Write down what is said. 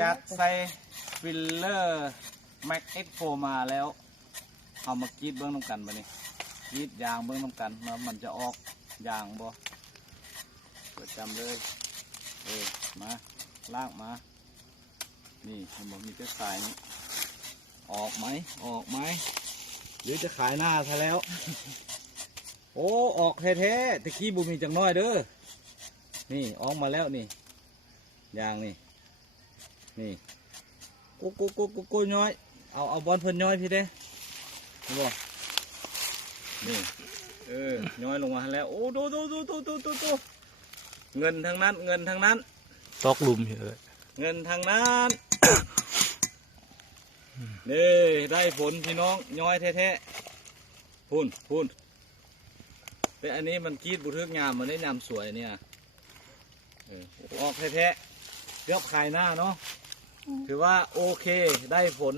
จากใส่ฟิลเลอร์แม็กเอ็กโฟมาแล้วเอามากรีดเบื้องน้ำกันไปนี่กรีดยางเบื้องน้ำกันมามันจะออกยางบ่เปิดจำเลยเออมาลากมา นี่ผมบอกมีเจ้าสายนี่ออกไหมออกไหมหรือจะขายหน้าซะแล้ว โอ้ออกแท้ๆตะกี้บุมีจังน้อยเด้อนี่ออกมาแล้วนี่ยางนี่ นี่กูกูกูกูกูย้อย เอาเอาบอลเพิ่นย้อยพี่เด้นี่บ่นี่เออย้อยลงมาแล้ว โอ้ดูดูดูดูดูดูดูเงินทั้งนั้น เงินทั้งนั้น ตอกหลุมเฉยเงินทางนั้นนี่ได้ผลพี่น้องย้อยแท้ๆพูนพูนแต่อันนี้มันกรีดบุทึกงามมันได้งามสวยเนี่ยเออออกแท้ๆเกือบขายหน้าเนาะ ถือว่าโอเคได้ผล